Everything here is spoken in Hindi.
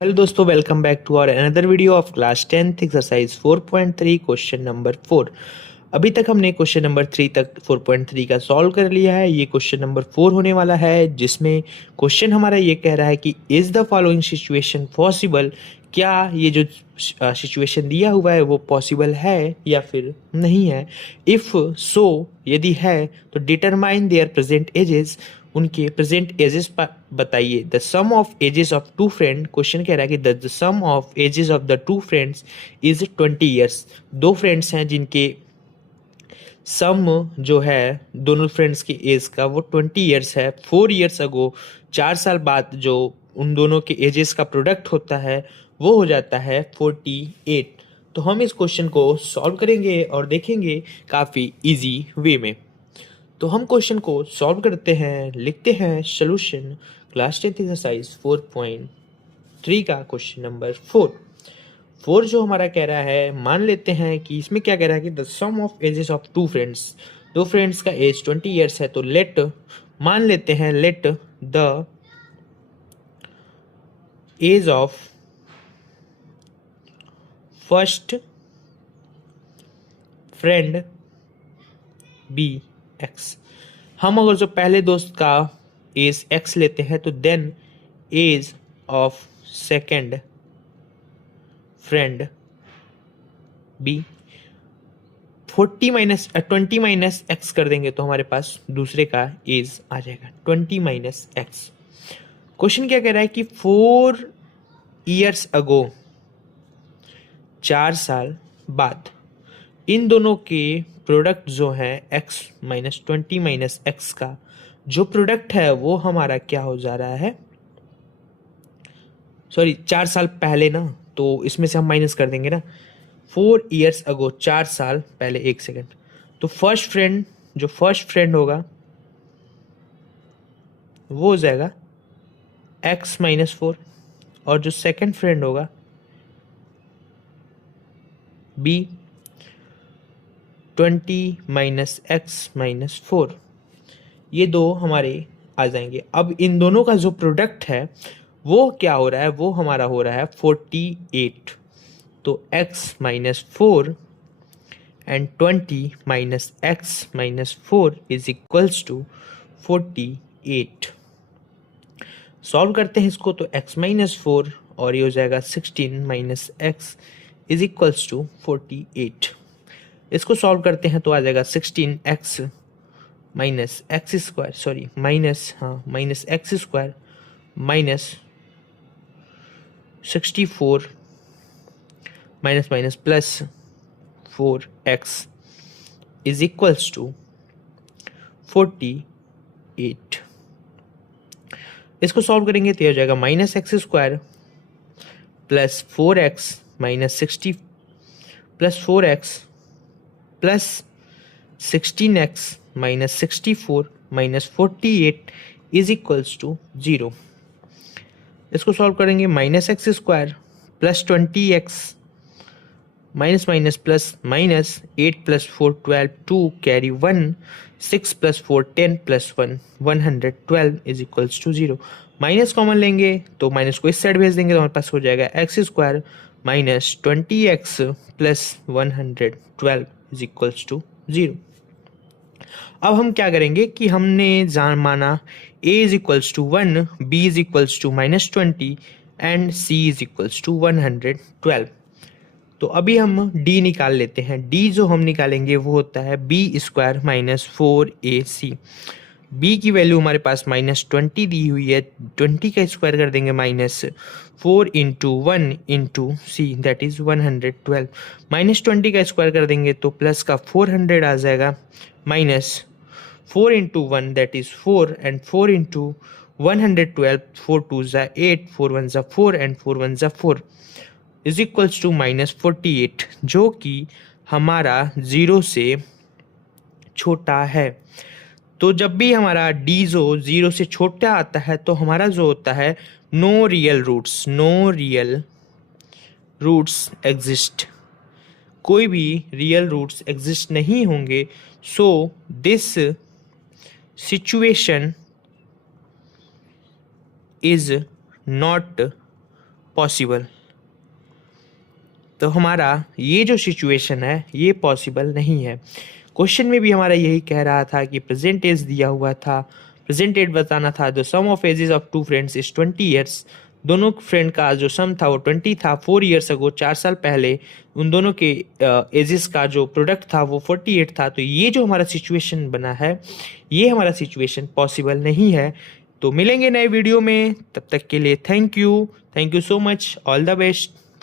हेलो दोस्तों, welcome back to our another video of class 10th exercise 4.3 question number 4। अभी तक हमने क्वेश्चन नंबर 3 तक 4.3 का सॉल्व कर लिया है। ये क्वेश्चन नंबर 4 होने वाला है, जिसमें क्वेश्चन हमारा ये कह रहा है कि is the following situation possible. क्या ये जो सिचुएशन दिया हुआ है वो पॉसिबल है या फिर नहीं है। इफ सो, यदि है तो डिटरमाइन देयर प्रेजेंट एजेस, उनके प्रेजेंट एजेस बताइए। The sum of ages of two friend, question कह रहा है कि the sum of ages of the two friends is 20 years. दो फ्रेंड्स हैं जिनके सम जो है दोनों फ्रेंड्स की एज का वो 20 ईयर्स है। 4 ईयर्स अगो, 4 साल बाद जो उन दोनों के एजेस का प्रोडक्ट होता है वो हो जाता है 48। तो हम इस क्वेश्चन को सॉल्व करेंगे और देखेंगे काफ़ी इजी वे में। तो हम क्वेश्चन को सॉल्व करते हैं, लिखते हैं सोल्यूशन। क्लास 10th एक्सरसाइज 4.3 का क्वेश्चन नंबर 4 जो हमारा कह रहा है, मान लेते हैं कि इसमें क्या कह रहा है कि the sum of ages of two friends, दो फ्रेंड्स का एज 20 ईयर्स है। तो मान लेते हैं let the age of first friend be X. हम अगर जो पहले दोस्त का एज एक्स लेते हैं तो then age of second friend be 20 minus X कर देंगे तो हमारे पास दूसरे का एज आ जाएगा 20 माइनस एक्स। क्वेश्चन क्या कह रहा है कि 4 ईयर्स अगो, 4 साल बाद, इन दोनों के प्रोडक्ट जो है x माइनस 20 माइनस एक्स का जो प्रोडक्ट है वो हमारा क्या हो जा रहा है। सॉरी, 4 साल पहले ना, तो इसमें से हम माइनस कर देंगे ना। 4 ईयर्स अगो, 4 साल पहले, एक सेकेंड। तो फर्स्ट फ्रेंड होगा वो हो जाएगा x-4, और जो सेकंड फ्रेंड होगा b 20 - x-4। ये दो हमारे आ जाएंगे। अब इन दोनों का जो प्रोडक्ट है वो क्या हो रहा है, वो हमारा हो रहा है 48। तो x-4 and 20 - x-4 is equals to 48। Solve करते हैं इसको तो x-4 और ये हो जाएगा 16 - x इज इक्वल्स टू 48। इसको सॉल्व करते हैं तो आ जाएगा 16x minus X square, sorry minus X square minus 64 minus minus plus 4x is equals to 48। इसको सॉल्व करेंगे तो ये हो जाएगा minus X square plus 4x minus 60 plus 4x plus 16x minus 64 minus 48 is equals to 0। इसको सॉल्व करेंगे minus X square plus 20x minus minus plus minus 8 plus 4 12 2 carry 1 6 plus 4 10 plus 1 112 is equals to 0। Minus common लेंगे तो माइनस को इस साइड भेज देंगे तो हमारे पास हो जाएगा X square minus 20x plus 112 is equals to 0। अब हम क्या करेंगे कि हमने जान माना a is equals to 1, b is equals to -20 and c is equals to 112। तो अभी हम d निकाल लेते हैं। d जो हम निकालेंगे वो होता है b square minus 4ac। b की वैल्यू हमारे पास -20 दी हुई है, 20 का स्क्वायर कर देंगे -4 into 1 into see that is 112। -20 का स्क्वायर कर देंगे तो प्लस का 400 आ जाएगा, minus 4 into 1 that is 4 and 4 into 112, 4 2 ज़ा 8, 4 1 ज़ा 4 एंड 4 1 ज़ा 4 इज इक्वल्स टू -48, जो कि हमारा 0 से छोटा है। तो जब भी हमारा डी जो 0 से छोटा आता है तो हमारा जो होता है नो रियल रूट्स एग्जिस्ट, कोई भी रियल रूट्स एग्जिस्ट नहीं होंगे। So this situation is not possible. तो हमारा ये जो सिचुएशन है ये पॉसिबल नहीं है। क्वेश्चन में भी हमारा यही कह रहा था कि प्रेजेंट एज दिया हुआ था, प्रेजेंट एज बताना था। The sum of ages of two friends is 20 years. दोनों फ्रेंड का जो सम था वो 20 था। 4 ईयर्स अगो, 4 साल पहले उन दोनों के एजेस का जो प्रोडक्ट था वो 48 था। तो ये जो हमारा सिचुएशन बना है ये हमारा सिचुएशन पॉसिबल नहीं है। तो मिलेंगे नए वीडियो में, तब तक के लिए thank you so much, all the best.